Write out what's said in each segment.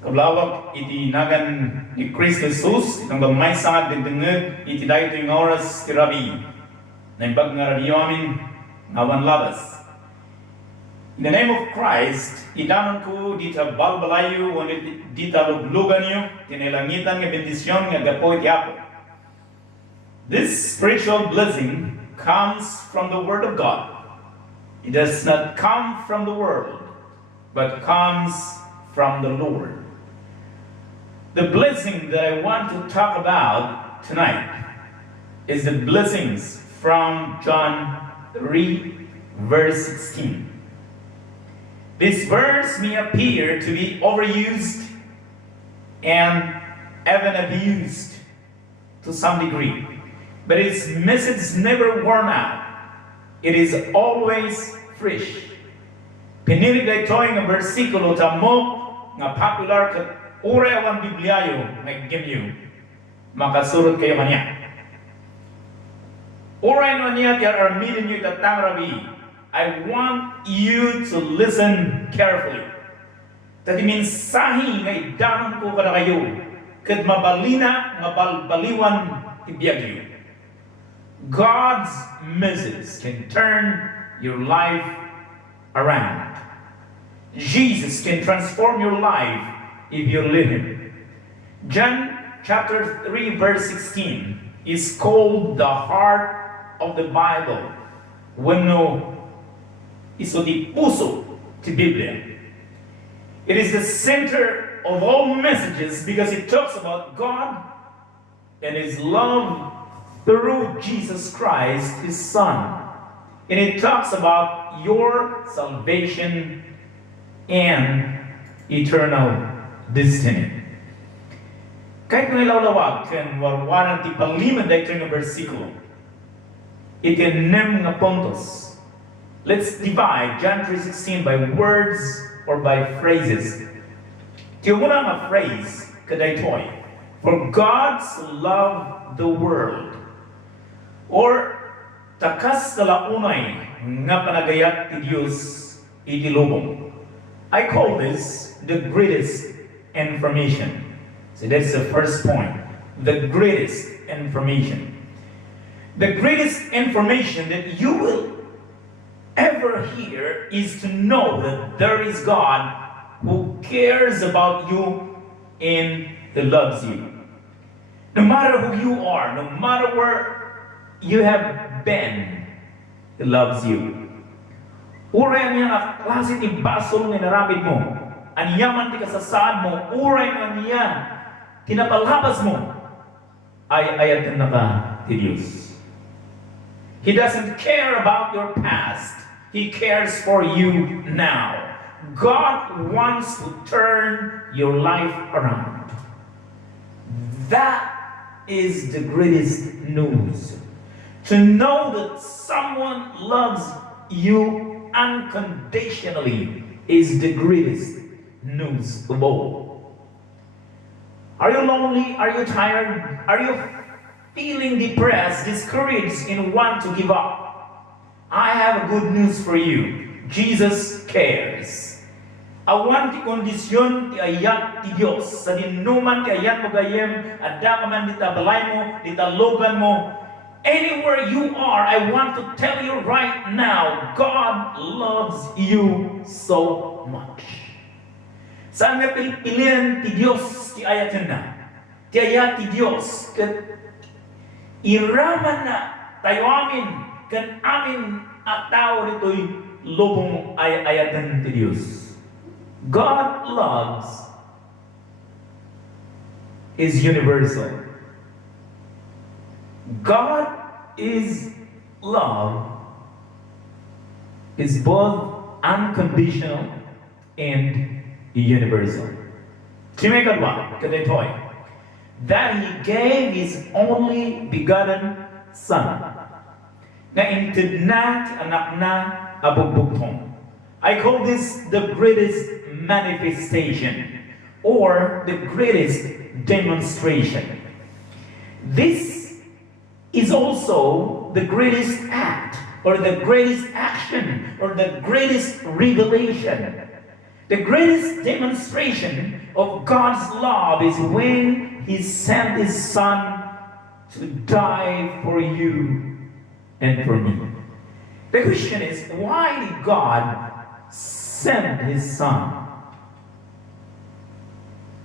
Kablawak iti nagan ni Kristo Jesus itong gamay sangad dindengeg iti daytoy nga oras ti Rabi na imbag nga radio amin ngawan labas. In the name of Christ, idanon ko dita balbalayo o dita luglugan nyo tinilangitan nga bendisyon nga gapo iti Apo. This spiritual blessing comes from the Word of God. It does not come from the world, but comes from the Lord. The blessing that I want to talk about tonight is the blessings from John 3, verse 16. This verse may appear to be overused and even abused to some degree, but its message is never worn out. It is always fresh. Pinili da ito yung versikulo tamo nga popular kat ure awan Bibliayo nag-gimyo makasurot kayo kanya. Ure no niya ti arminin nyo itatang Rabi. I want you to listen carefully. Tati mensahe nga idanon ko kada kayo kat mabalina nga balbaliwan ti Baguio. God's message can turn your life around. Jesus can transform your life if you let Him. John chapter 3 verse 16 is called the heart of the Bible. Wano iso di puso ti Biblia. It is the center of all messages because it talks about God and His love through Jesus Christ, His Son. And it talks about your salvation and eternal destiny. Kahit kung ilawlawag kan warwaran ti paliman dahito ng versikulo, itinim nga puntos. Let's divide John 3:16 by words or by phrases. Ti una nga phrase kadaytoy, for God so loved the world, or takas talaunay nga panagayat ti Dios iti lubong. I call this the greatest information. So that's the first point. The greatest information. The greatest information that you will ever hear is to know that there is God who cares about you and who loves you. No matter who you are, no matter where you have been, He loves you. Uray niya nga klase ti basol nga narabid mo. Anyaman ti kasasaan mo. Uray nga niya tinapalhabas mo. Ay ayatan na ka ti Diyos. He doesn't care about your past. He cares for you now. God wants to turn your life around. That is the greatest news. To know that someone loves you unconditionally is the greatest news of all. Are you lonely? Are you tired? Are you feeling depressed, discouraged, and want to give up? I have good news for you. Jesus cares. Awan ti kondisyon ti ayat ti Dios sa dinuman ti ayat mo gayem adda ka man dita balay mo, dita logan mo. Anywhere you are, I want to tell you right now, God loves you so much. Saan nga pilihan ti Diyos ti ayat na? Ti ayat ti Diyos kat iraman na tayo amin kan amin at tao dito'y lubong ayatan ti Diyos. God loves is universal. God is love is both unconditional and universal. Chimekadwa, kadetoy, that He gave His only begotten Son, na intidnat anak na abugbugtong. I call this the greatest manifestation or the greatest demonstration. This is also the greatest act or the greatest action or the greatest revelation. The greatest demonstration of God's love is when He sent His Son to die for you and for me. The question is, why did God send His Son?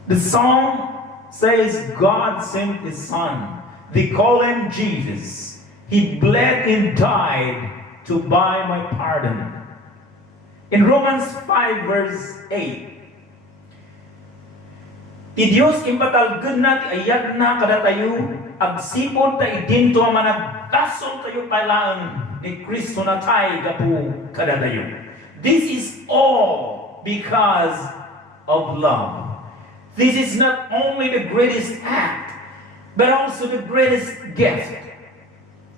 The song says God sent His Son. They call Him Jesus. He bled and died to buy my pardon. In Romans 5 verse 8, ti Dios imbatalged na ti ayat na kada tayo, agsipod ta idinto ang managtasol tayo kailangan ni Kristo na tayo gapu kada tayo. This is all because of love. This is not only the greatest act, but also the greatest gift.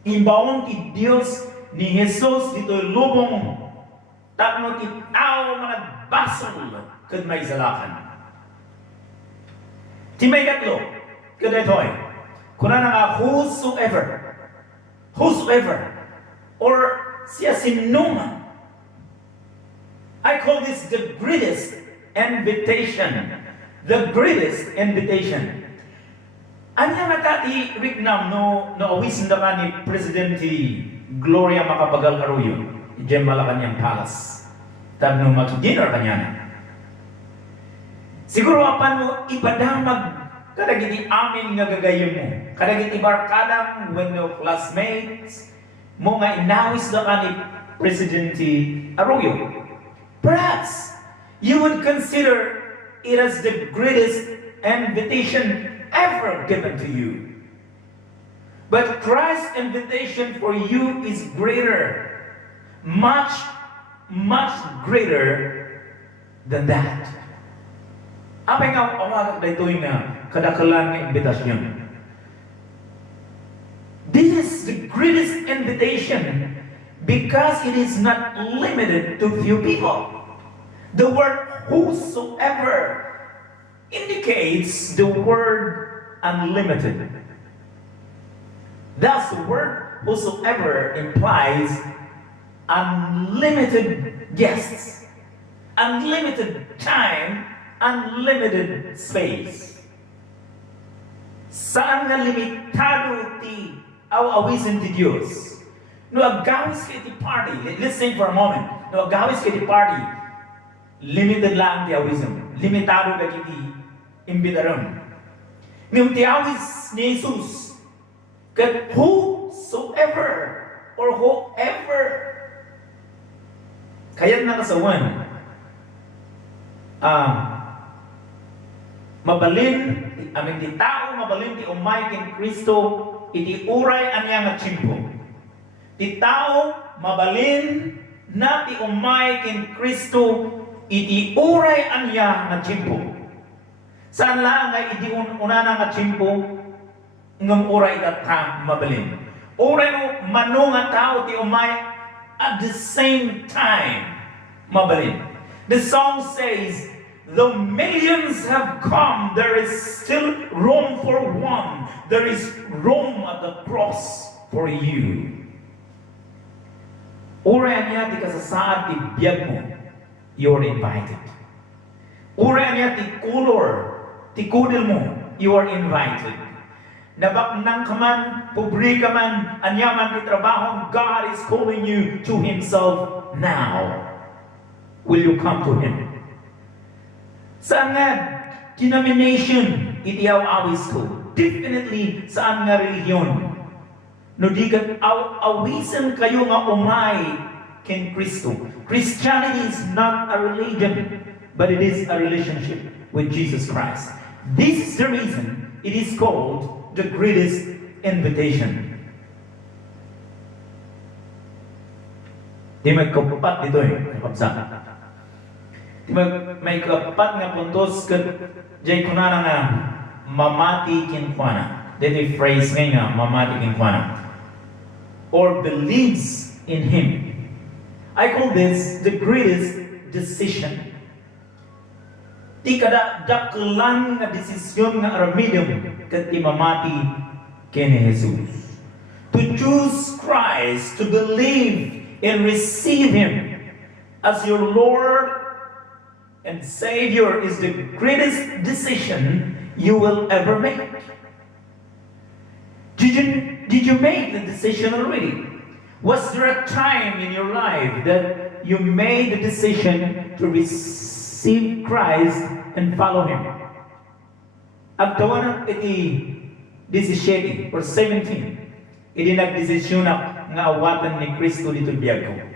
Imbaon ti Dios ni Jesus dito lubong tapno ti tao managbasol kud may salakan. Timay katlo, kadetoy, kuna nga whosoever, or siya sinuman. I call this the greatest invitation. The greatest invitation. Anya matati riknam no awisin da ka ni Presidente Gloria Macapagal Arroyo, Jem Malacanang Palace. Tab no mag-dinner kanya na. Siguro apan mo ipadamag kadagiti amin nga gagayem mo. Kadagiti barkadang when no classmates mo nga inawis da ka ni Presidente Arroyo. Perhaps you would consider it as the greatest invitation ever given to you. But Christ's invitation for you is greater, much greater than that. Apay nga awag dito nga kadakalan nga imbitasyon. This is the greatest invitation because it is not limited to few people. The word whosoever indicates the word unlimited. Thus, the word whosoever implies unlimited guests, unlimited time, unlimited space. Saan nga limitado ti awisin ti Diyos? No agawis ka ti party. Let's think for a moment. No agawis ka ti party. Limited lang ti awisin. Limitado ka ti imbitaron. Ngam ti awis ni Jesus, kat whosoever or whoever kayat na kasawan mabalin aming ti tao mabalin ti umay ken Kristo iti uray anya nga tiyempo. Ti tao mabalin na ti umay ken Kristo iti uray anya nga tiyempo. Saan lang nga iti unana nga tiyempo ngam uray ta mabalin. Uray mo mano nga tao ti umay at the same time mabalin. The song says, the millions have come, there is still room for one. There is room at the cross for you. Uray niya ti kasasaad ti biyag mo, you're invited. Uray niya ti kudil mo, you are invited. Nabaknang ka man, pobre ka man, anyaman ti trabaho, God is calling you to Himself now. Will you come to Him? Saan nga denomination iti awis ko? Definitely saan nga religion? No di kat awisan kayo nga umay ken Kristo. Christianity is not a religion, but it is a relationship with Jesus Christ. This is the reason it is called the greatest invitation. Di may kapat dito kapsa. May kapat nga puntos kat jay kunana nga mamati kinkwana. Dito phrase nga mamati kinkwana. Or believes in Him. I call this the greatest decision. Ti kada daklan nga desisyon nga aramidom kat ti mamati kini Jesus. To choose Christ, to believe and receive Him as your Lord and Savior is the greatest decision you will ever make. Did you make the decision already? Was there a time in your life that you made the decision to receive Christ and follow Him? At taon iti 17 or 17, iti nagdesisyon nga awatan ni Kristo dito Baguio.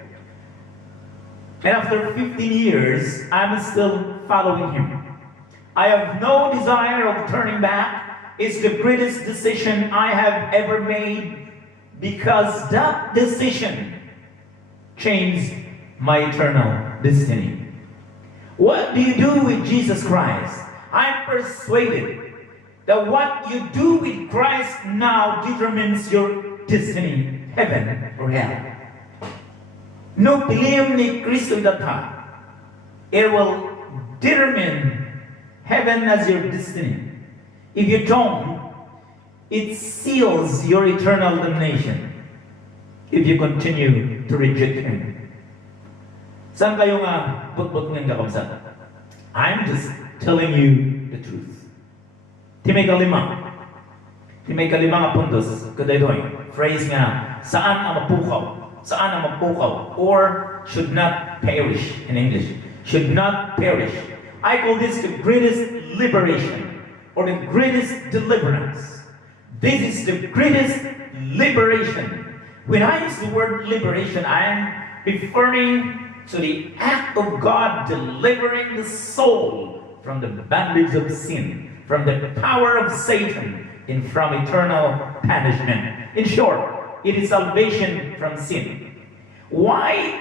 And after 15 years, I'm still following Him. I have no desire of turning back. It's the greatest decision I have ever made because that decision changed my eternal destiny. What do you do with Jesus Christ? I'm persuaded that what you do with Christ now determines your destiny, heaven or hell. No pilihan ni Kristo data. It will determine heaven as your destiny. If you don't, it seals your eternal damnation if you continue to reject Him. Saan kayo nga but-but ng kakamsat? I'm just telling you the truth. Timay kalima nga puntos, kadaydoy, phrase nga, saan ang mapukaw? Saan ang mapukaw? Or should not perish in English. Should not perish. I call this the greatest liberation or the greatest deliverance. This is the greatest liberation. When I use the word liberation, I am referring to the act of God delivering the soul from the bondage of sin, from the power of Satan, and from eternal punishment. In short, it is salvation from sin. Why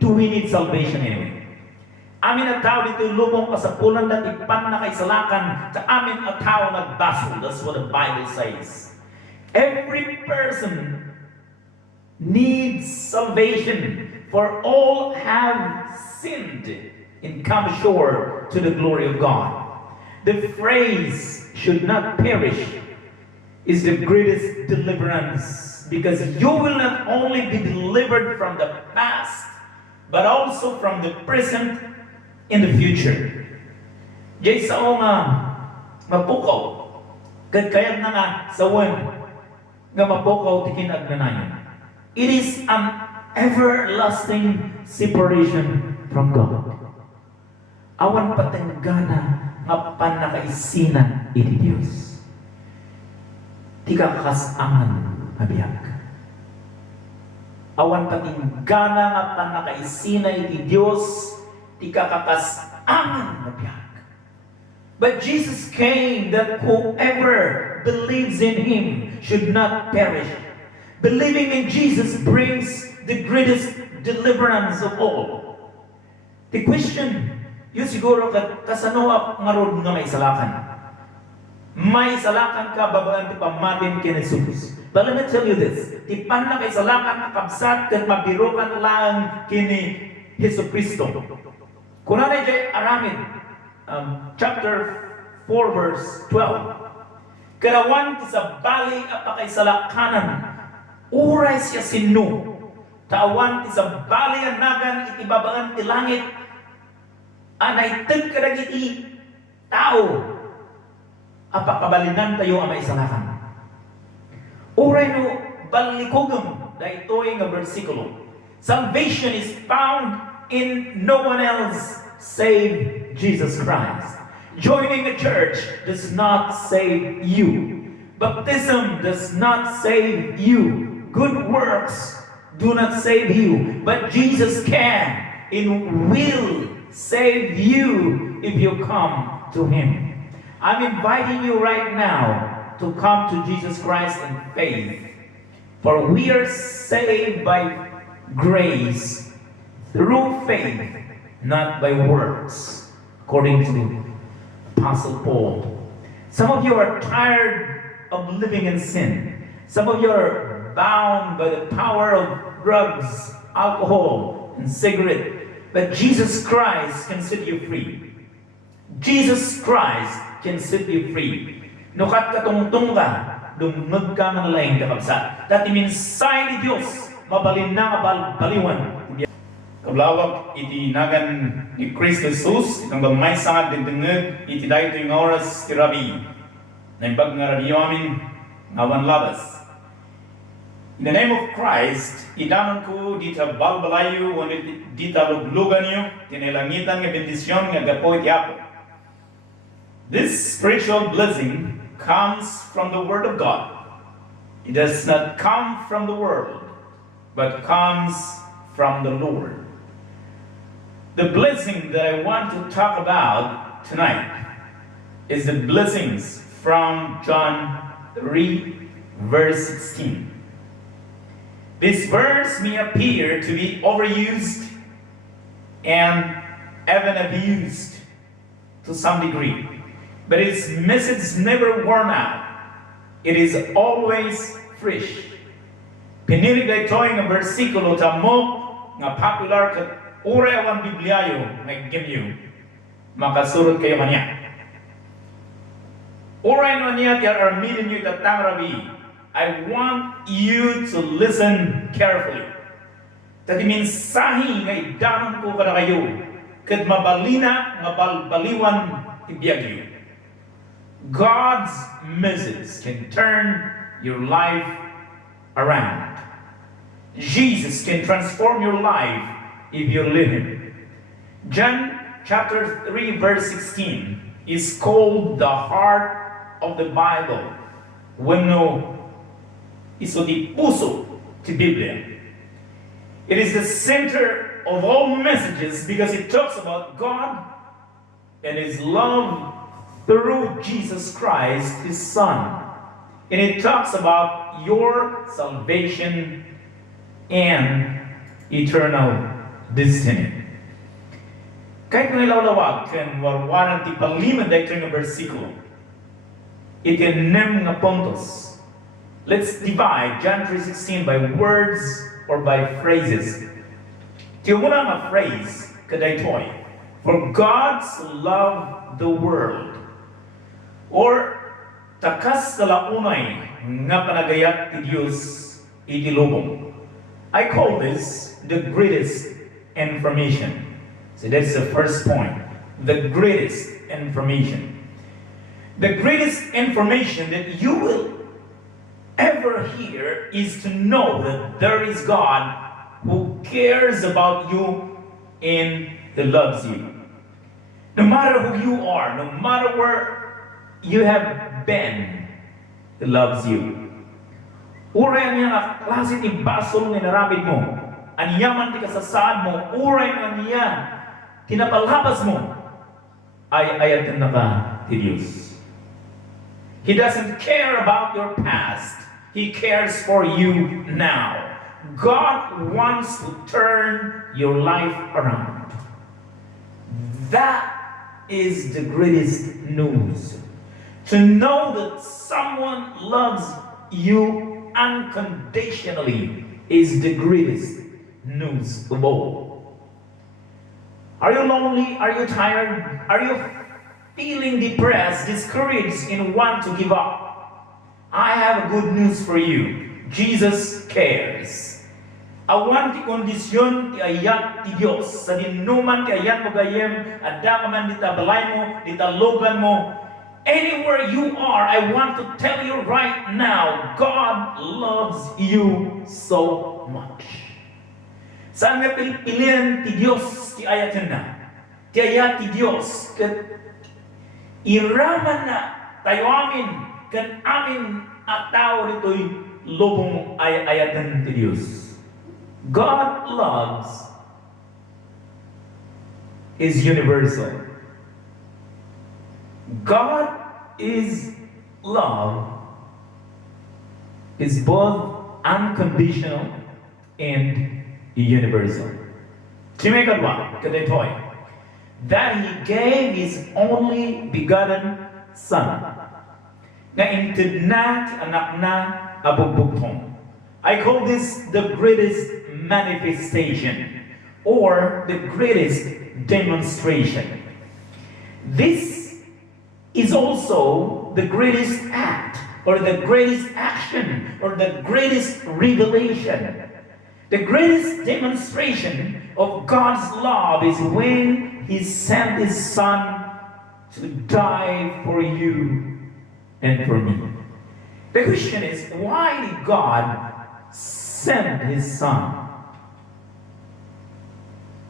do we need salvation anyway? Amin ang tao dito lumong kasapulan at ipan na kaisalakan sa amin ang tao nagbasol. That's what the Bible says. Every person needs salvation, for all have sinned and come short to the glory of God. The phrase should not perish is the greatest deliverance, because you will not only be delivered from the past, but also from the present in the future. Jay sa o nga mapukaw, kayag na nga sawan nga mapukaw tikin agnanayon. It is an everlasting separation from God. Awan patenggana nga panakaisina iti Dios. Ti kakasangan abiyag. Awan patinggana nga panakaisina iti Dios, ti kakasangan abiyag. But Jesus came that whoever believes in Him should not perish. Believing in Jesus brings the greatest deliverance of all. The question, yun siguro kasanoa nga rod nga may salakan. May salakan ka babaan ti pamatin kini Jesus. But let me tell you this, ti pan na kay salakan kakabsat ken mabirokan lang kini Hesus Kristo. Kunanay jay aramin chapter 4 verse 12. Karawan ti sa bali apakay salakanan, uray siya sino. Tawan ti sa bali anagan iti babaan ti langit, anay ted kadagiti tao. Apakabalinan tayo ang may salakan. Uray no balikogam daytoy nga bersikulo. Salvation is found in no one else save Jesus Christ. Joining the church does not save you. Baptism does not save you. Good works do not save you. But Jesus can and will save you if you come to Him. I'm inviting you right now to come to Jesus Christ in faith. For we are saved by grace through faith, not by works, according to Apostle Paul. Some of you are tired of living in sin. Some of you are bound by the power of drugs, alcohol, and cigarette. But Jesus Christ can set you free. Jesus Christ can set you free. Nukat katungtung ka, dumag ka ng laing kakabsat. That means, ni Diyos, mabalin na baliwan. Kablawak iti nagan ni Kristo Jesus itong gamay sangad dindengeg iti dayto yung oras ti Rabi na ibag nga Rabi amin ngawan labas. In the name of Christ, idanon ko dita balbalayo o dita luglugan nyo tinilangitan nga bendisyon nga gapo iti Apo. This spiritual blessing comes from the Word of God. It does not come from the world, but comes from the Lord. The blessing that I want to talk about tonight is the blessings from John 3, verse 16. This verse may appear to be overused and even abused to some degree, but its message is never worn out. It is always fresh. Pinilig na ito yung versikulo tamo nga popular kat urewan Bibliayo may gimyo makasurot kayo kanya. Uray no niya ti arminin nyo itatang Rabi. I want you to listen carefully. Tati mensahe nga idanon ko kada kayo kat mabalina nga balbaliwan ti biyagyo. God's message can turn your life around. Jesus can transform your life if you let Him. John chapter 3 verse 16 is called the heart of the Bible. Wano iso di puso ti Biblia. It is the center of all messages because it talks about God and His love through Jesus Christ, His Son. And it talks about your salvation and eternal destiny. Kahit kung ilawlawag kan warwaran ti paliman dahito ng versikulo, itianem nga puntos. Let's divide John 3:16 by words or by phrases. Ti una nga phrase kadaytoy, for God so loved the world, or takas talaunay nga panagayat ti Dios iti lubong. I call this the greatest information. So that's the first point. The greatest information. The greatest information that you will ever hear is to know that there is God who cares about you and who loves you. No matter who you are, no matter where you have been, He loves you. Uray niya nga klase ti basol nga naramid mo. Anyaman ti kasasaad mo. Uray nga niya tinapalhabas mo. Ay ayatan na ka ti Diyos. He doesn't care about your past. He cares for you now. God wants to turn your life around. That is the greatest news. To know that someone loves you unconditionally is the greatest news of all. Are you lonely? Are you tired? Are you feeling depressed, discouraged, and want to give up? I have good news for you. Jesus cares. Awan ti kondisyon ti ayat ti Dios sa dinuman ti ayat mo gayem adda ka man dita balay mo, dita logan mo. Anywhere you are, I want to tell you right now, God loves you so much. Saan nga pilihan ti Diyos ti ayatin na? Ti ayat ti Diyos kat iraman na tayo amin kan amin at tao nito'y lubong ayatan ti Diyos. God loves is universal. God is love is both unconditional and universal. Chimekadwa, kadetoy, that He gave His only begotten Son, na intidnat anak na abugbugtong. I call this the greatest manifestation or the greatest demonstration. This is also the greatest act or the greatest action or the greatest revelation. The greatest demonstration of God's love is when He sent His Son to die for you and for me. The question is, why did God send His Son?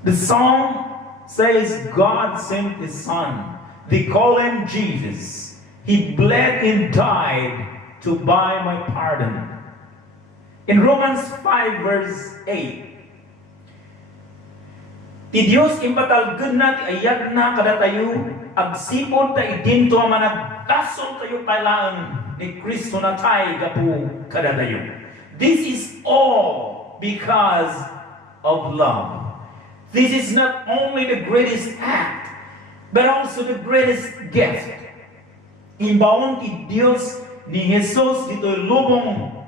The song says God sent His Son. They call Him Jesus. He bled and died to buy my pardon. In Romans 5 verse 8, ti Dios imbatalged na ti ayat na kada tayo, agsipod ta idinto ang managdasol tayo kailangan ni Kristo na tayo gapu kada tayo. This is all because of love. This is not only the greatest act, but also the greatest gift. Imbaon ti Dios ni Jesus dito'y lubong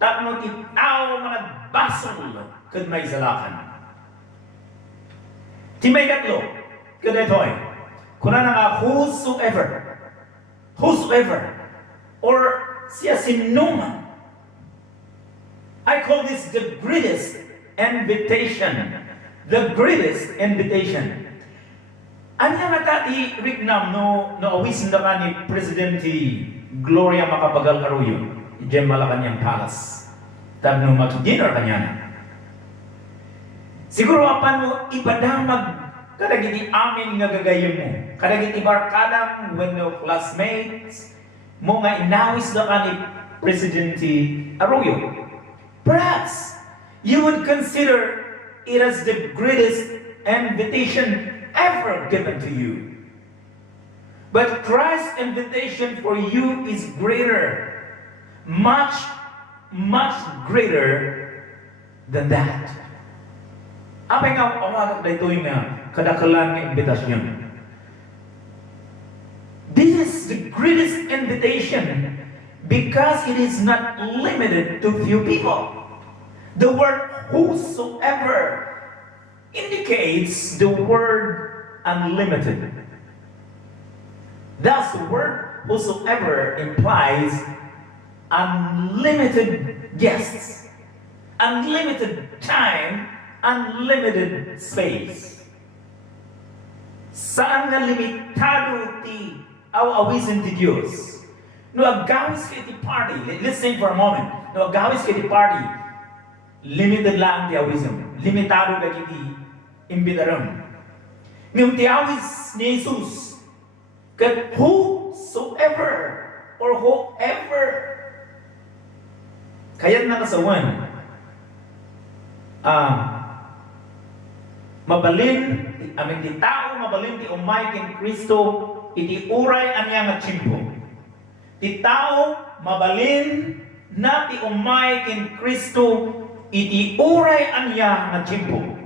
tapno ti tao managdasol kad may salakan. Timay katlo, kadetoy, kuna nga whosoever, or siya sinuman. I call this the greatest invitation. The greatest invitation. Anya matati Rignam no awisin da ka ni Presidente Gloria Macapagal Arroyo, Jem Malacanang Palace. Tab no mag-dinner kanya na. Siguro apan mo ibadamag kadagiti amin nga gagayem mo. Kadagiti barkadang when no classmates mo nga inawis da ka ni Presidente Arroyo. Perhaps you would consider it as the greatest invitation ever given to you. But Christ's invitation for you is greater, much greater than that. Apay nga awag dito yung kadakalan ng invitasyon. This is the greatest invitation because it is not limited to few people. The word whosoever indicates the word unlimited. Thus, the word whosoever implies unlimited guests, unlimited time, unlimited space. Saan nga limitado ti awisin ti Diyos? No agawis ka ti party. Let's think for a moment. No agawis ka ti party. Limited lang ti awisin. Limitado ka ti imbitaron. Ngayong ti awis ni Jesus, kat whosoever or whoever kaya't nakasawan mabalin amin ti tao mabalin ti umay ken Kristo iti uray anya nga tiyempo. Ti tao mabalin na ti umay ken Kristo iti uray anya nga tiyempo.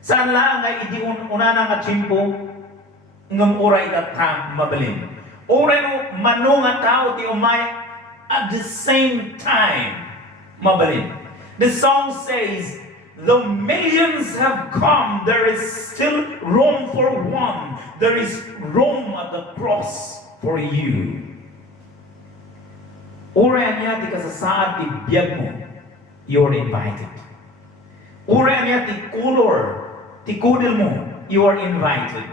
Saan lang nga iti unana nga tiyempo ngam uray ta mabalin. Uray mo mano nga tao ti umay at the same time mabalin. The song says, "The millions have come, there is still room for one. There is room at the cross for you." Uray niya ti kasasaad ti biyag mo, you're invited. Uray niya ti kudil mo, you are invited.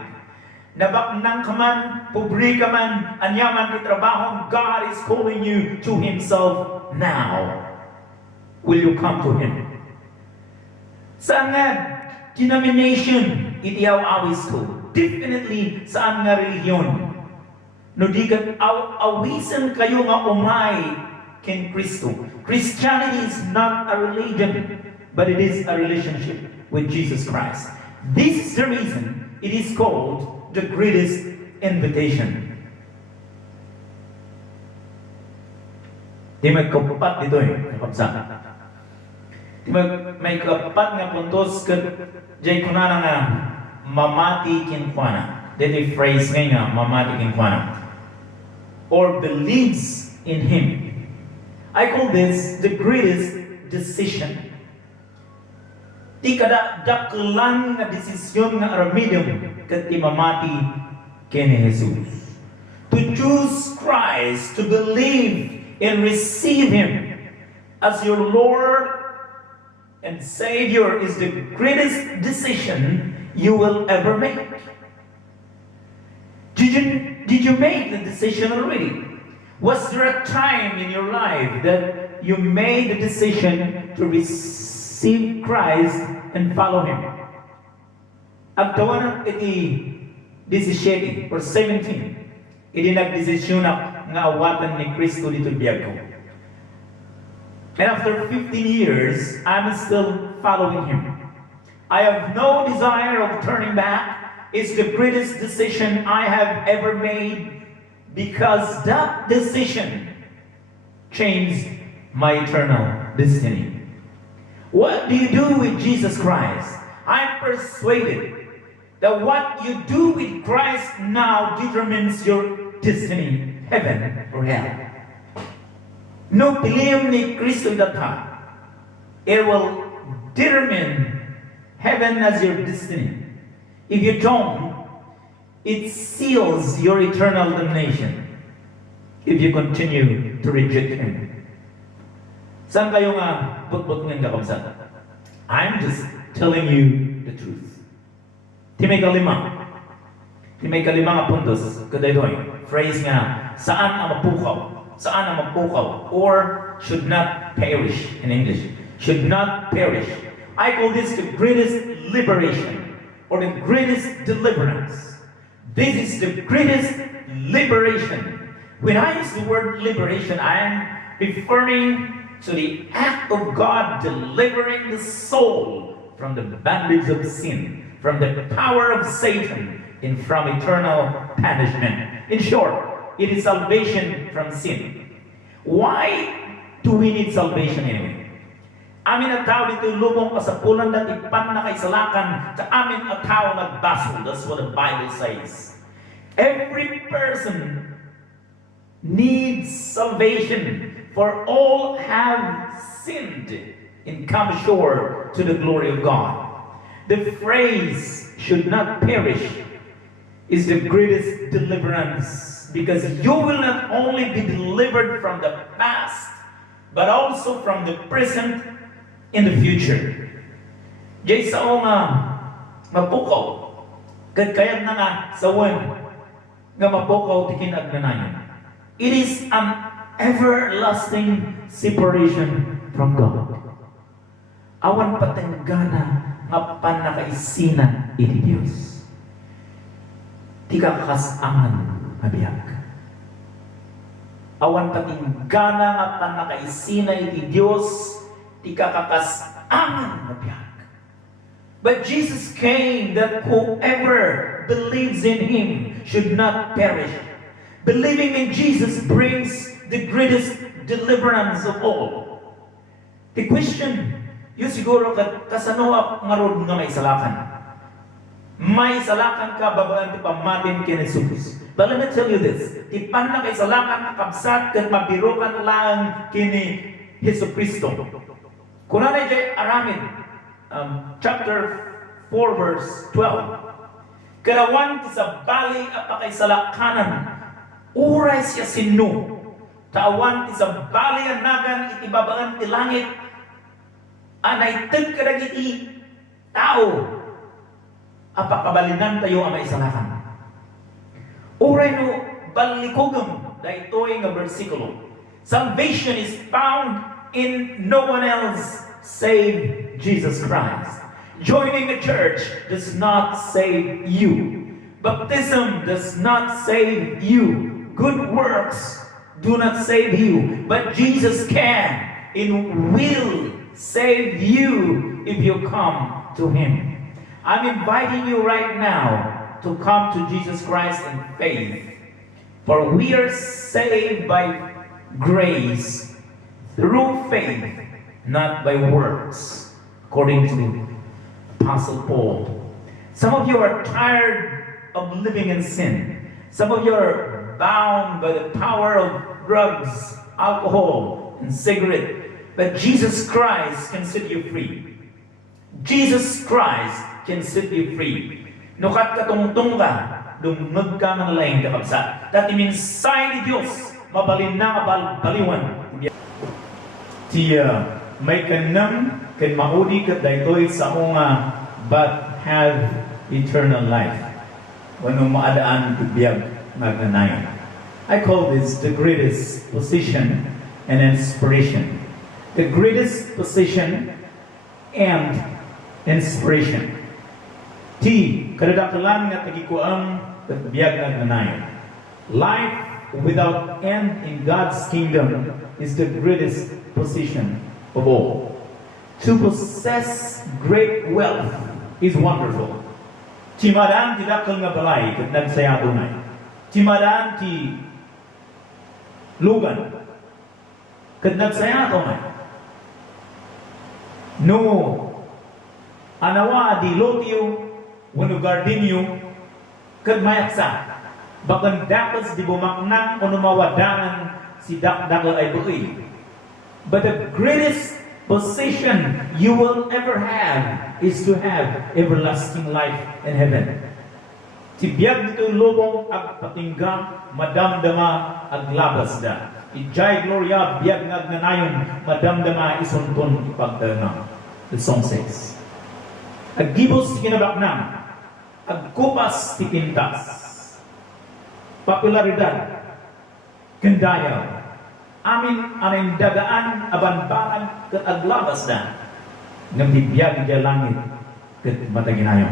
Nabaknang ka man, pobre ka man, anyaman ti trabaho, God is calling you to Himself now. Will you come to Him? Saan nga denomination iti awis ko? Definitely saan nga religion? No di ka awisan kayo nga umay ken Kristo. Christianity is not a religion, but it is a relationship with Jesus Christ. This is the reason it is called the greatest invitation. Di may kapat dito kapabsa. May kapat nga puntos kat jay kunana nga mamati kinkwana. Dito phrase nga mamati kinkwana. Or believes in Him. I call this the greatest decision. Di kada daklan nga desisyon nga aramidom kat ti mamati kini Jesus. To choose Christ, to believe and receive Him as your Lord and Savior is the greatest decision you will ever make. Did you make the decision already? Was there a time in your life that you made the decision to receive Christ and follow Him? Agtawan iti 17 or 17, iti nagdesisyon nga awatan ni Kristo dito biyago. And after 15 years, I'm still following Him. I have no desire of turning back. It's the greatest decision I have ever made, because that decision changed my eternal destiny. What do you do with Jesus Christ? I'm persuaded that what you do with Christ now determines your destiny, heaven or hell. No pilihan ni Kristo data. It will determine heaven as your destiny. If you don't, it seals your eternal damnation if you continue to reject Him. Saan kayo nga but-but ng kakabsat? I'm just telling you the truth. Timay kalima nga puntos, kadaydoy, phrase nga, saan ang mapukaw, or should not perish in English, should not perish. I call this the greatest liberation, or the greatest deliverance. This is the greatest liberation. When I use the word liberation, I am referring to the act of God delivering the soul from the bondage of sin, from the power of Satan, and from eternal punishment. In short, it is salvation from sin. Why do we need salvation anyway? Amin at tao dito lubong kasapulan at ipan na kaisalakan sa amin at tao nagbasol. That's what the Bible says. Every person needs salvation, for all have sinned and come short to the glory of God. The phrase should not perish is the greatest deliverance, because you will not only be delivered from the past, but also from the present in the future. Jay sa o nga mapukaw, kayat na nga sa wan nga mapukaw tikin agnanayan. It is an everlasting separation from God. Awan patenggana nga panakaisina iti Dios. Ti kakasangan nga biyak. Awan patenggana nga panakaisina iti Dios, ti kakasangan nga biyak. But Jesus came that whoever believes in Him should not perish. Believing in Jesus brings the greatest deliverance of all. The question, yun siguro kasanoa nga rod nga may salakan. May salakan ka babaan ti pamatin kini Jesus. But let me tell you this, ti pan na kay salakan kakabsat ken mabirukan lang kini Hesus Kristo. Kuna na jay aramid, chapter 4 verse 12. Karawan ti sa bali apakay salakanan, uray siya sino. Tawan ti sa bali anagan iti babaan ti langit, anay ted kadagiti tao apakabalinan tayo ang maisalakan. Uray no balikogam daytoy nga bersikulo. Salvation is found in no one else save Jesus Christ. Joining the church does not save you. Baptism does not save you. Good works do not save you. But Jesus can and will save you if you come to Him. I'm inviting you right now to come to Jesus Christ in faith. For we are saved by grace through faith, not by works, according to Apostle Paul. Some of you are tired of living in sin. Some of you are bound by the power of drugs, alcohol, and cigarette. But Jesus Christ can set you free. Jesus Christ can set you free. Nukat katungtung ka, dumag ka ng laing kakabsat. Dati minsay ni Diyos, mabalin na baliwan. may kanang ken maudi ket daytoy sa mga but have eternal life. Wano maadaan tibiyag magnanayon. I call this the greatest position and inspiration. The greatest position and inspiration. T. Kadadakalan nga tagikuang tibiyag magnanayon. Life without end in God's kingdom is the greatest position of all. To possess great wealth is wonderful. Timadaan tidak kang nga balay ket nagsaya dunay. Timadaan ti lugan ket nagsaya dunay. No anawa di lotio wenno gardinyo ket mayaksa. Bakan dapat di bumaknang o mawadaan si dakdakal ay buhay. But the greatest position you will ever have is to have everlasting life in heaven. Tibiyag dito lubong ag patingga, madamdama ag labas da. Ijay gloria biyag ngagnanayon, madamdama isunton ipagdana. The song says. Ag gibos kinabaknang, ag kupas tipintas. Popularidad, kendayaw, amin aning dagaan abanbangan ket aglabas na ng bibiyag di langit ket mataginayon.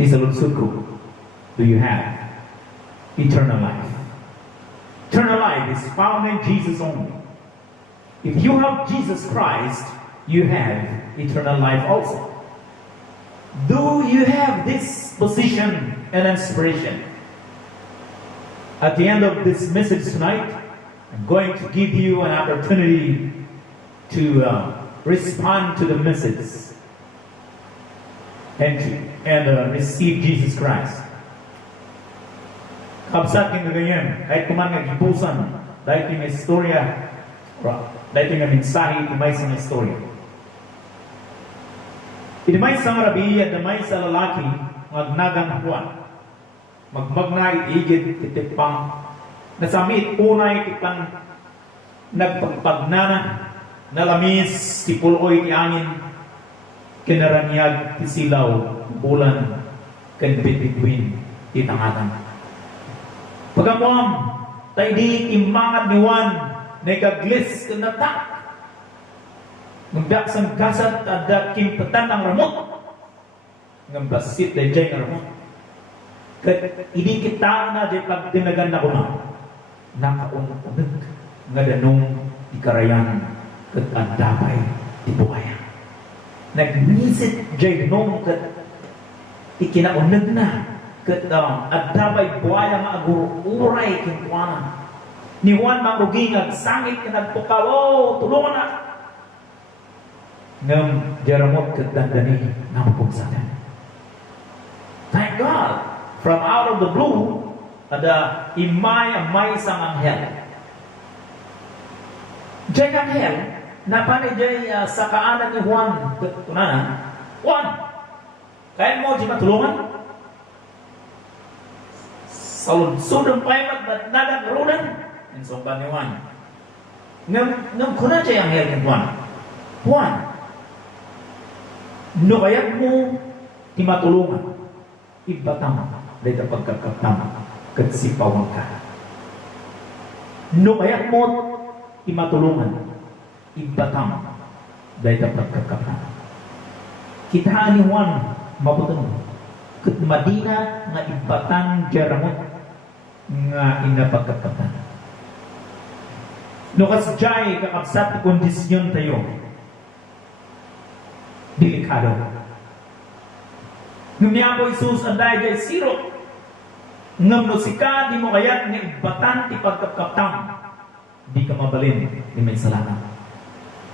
Ti saludsud ko, do you have eternal life? Eternal life is found in Jesus only. If you have Jesus Christ, you have eternal life also. Do you have this position and inspiration? At the end of this message tonight, I'm going to give you an opportunity to respond to the message and receive Jesus Christ. Kapsat king ganyan, kahit kuman nga gipusan, dahil king istorya, dahil king mensahe, imay sa istorya. Idimay sa rabi at damay sa lalaki, magnagang Juan. Magmagnay igid itipang nasamit unay tipan nagpagpagnana nalamis ti puloy ti angin kinaranyag ti silaw bulan ken between ti tangatan. Pagamuam tay di timmangan ni Juan negaglis ken natak ngabak sang gasat ada kim petan ang ramot ngambasit dayjay nga ramot. Kat ini kita na di pagtinagan na ko na nakaunag nga danong ikarayan kat andamay di buhayan. Nagnisit jay danong kat ikinaunag na kat andamay buhaya nga agururay kintuana. Ni Juan maruging ag sangit ka nagpukaw, oh, tulungan na! Ngam jaramot kat dandani nampungsatan. Thank God! From out of the blue, ada imay sang anghel. Jay anghel, napani jay sa kaanan ni Juan, tunana, Juan, kaya mo di matulungan? Salud-sudong paymat ba't nagagrunan? Ang sumpan ni Juan. Nung kuna jay anghel ni Juan, Juan, no kaya mo di matulungan? Ibatang dahil pagkakatama katsipawang ka. No kaya mo imatulungan ibatang dahil pagkakatama. Kitaan ni Juan mabutan kat madina nga ibatang jaramot nga inapagkakatama. No kasjay kakapsat kondisyon tayo delikado. Ngumya po Isus anday jay siro. Ngam no sika di mo kayat nga ibatan ti pagkapkaptam. Di ka mabalin di may salatan.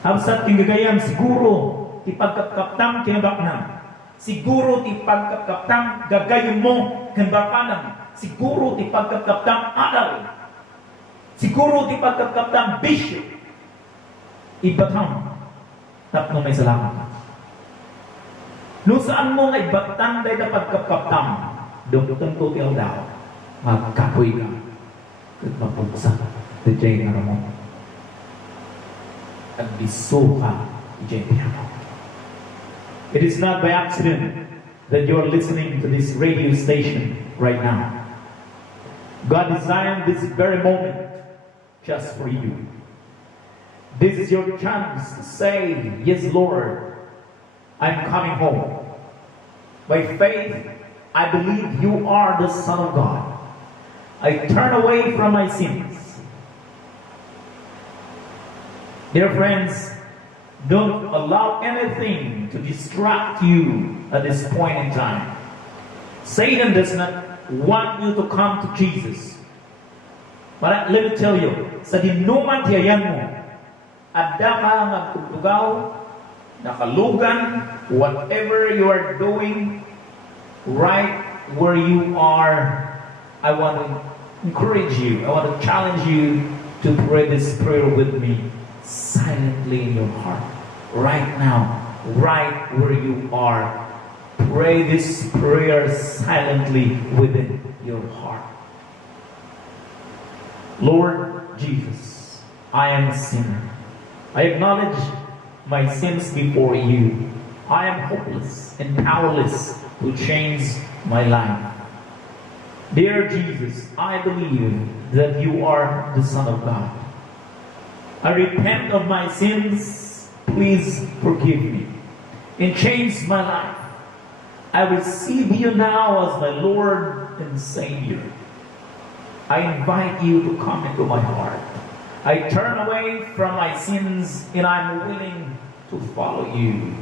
Absat tinggagayam siguro ti pagkapkaptam kinabaknam. Siguro ti pagkapkaptam gagayom mo kanbakanam. Siguro ti pagkapkaptam adal. Siguro ti pagkapkaptam bisyo. Ibatam tapno may salatan. Nung saan mo nga ibatan dahil na pagkapkaptam, doon tentu tiyaw daw, magkapoy ka, at mapugsa, the jay na mo. at bisuka ijaypiano. It is not by accident that you are listening to this radio station right now. God designed this very moment just for you. This is your chance to say, yes, Lord, I'm coming home. By faith, I believe you are the Son of God. I turn away from my sins. Dear friends, don't allow anything to distract you at this point in time. Satan does not want you to come to Jesus. But let me tell you, sa dinuman tiyayan mo, adda ka nga tugtugaw, nakalugan, whatever you are doing, right where you are, I want to encourage you, I want to challenge you to pray this prayer with me silently in your heart. Right now, right where you are, pray this prayer silently within your heart. Lord Jesus, I am a sinner. I acknowledge my sins before you. I am hopeless and powerless to change my life. Dear Jesus, I believe that you are the Son of God. I repent of my sins. Please forgive me and change my life. I receive you now as my Lord and Savior. I invite you to come into my heart. I turn away from my sins and I'm willing to follow you.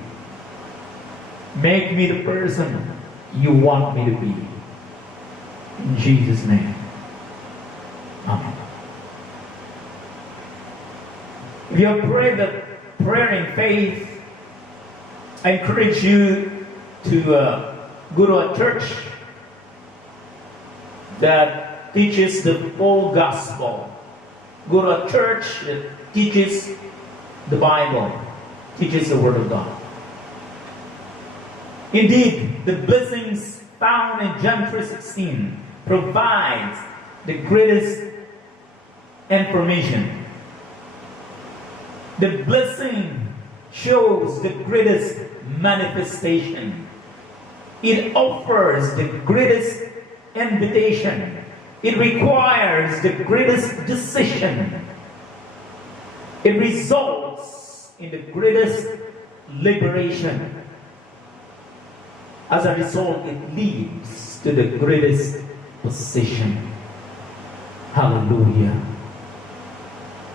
Make me the person you want me to be. In Jesus' name. Amen. If you have prayed that prayer in faith, I encourage you to go to a church that teaches the full gospel. Go to a church that teaches the Bible, teaches the Word of God. Indeed, the blessings found in John 3:16 provides the greatest information. The blessing shows the greatest manifestation. It offers the greatest invitation. It requires the greatest decision. It results in the greatest liberation. As a result, it leads to the greatest position. Hallelujah.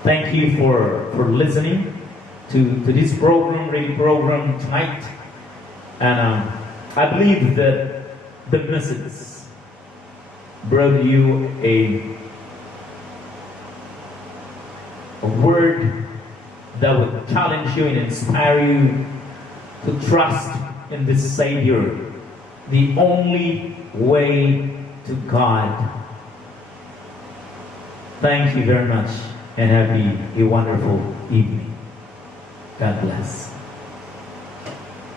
Thank you for listening to this radio program tonight. And I believe that the message brought you a word that would challenge you and inspire you to trust in this Savior, the only way to God. Thank you very much and have a wonderful evening. God bless.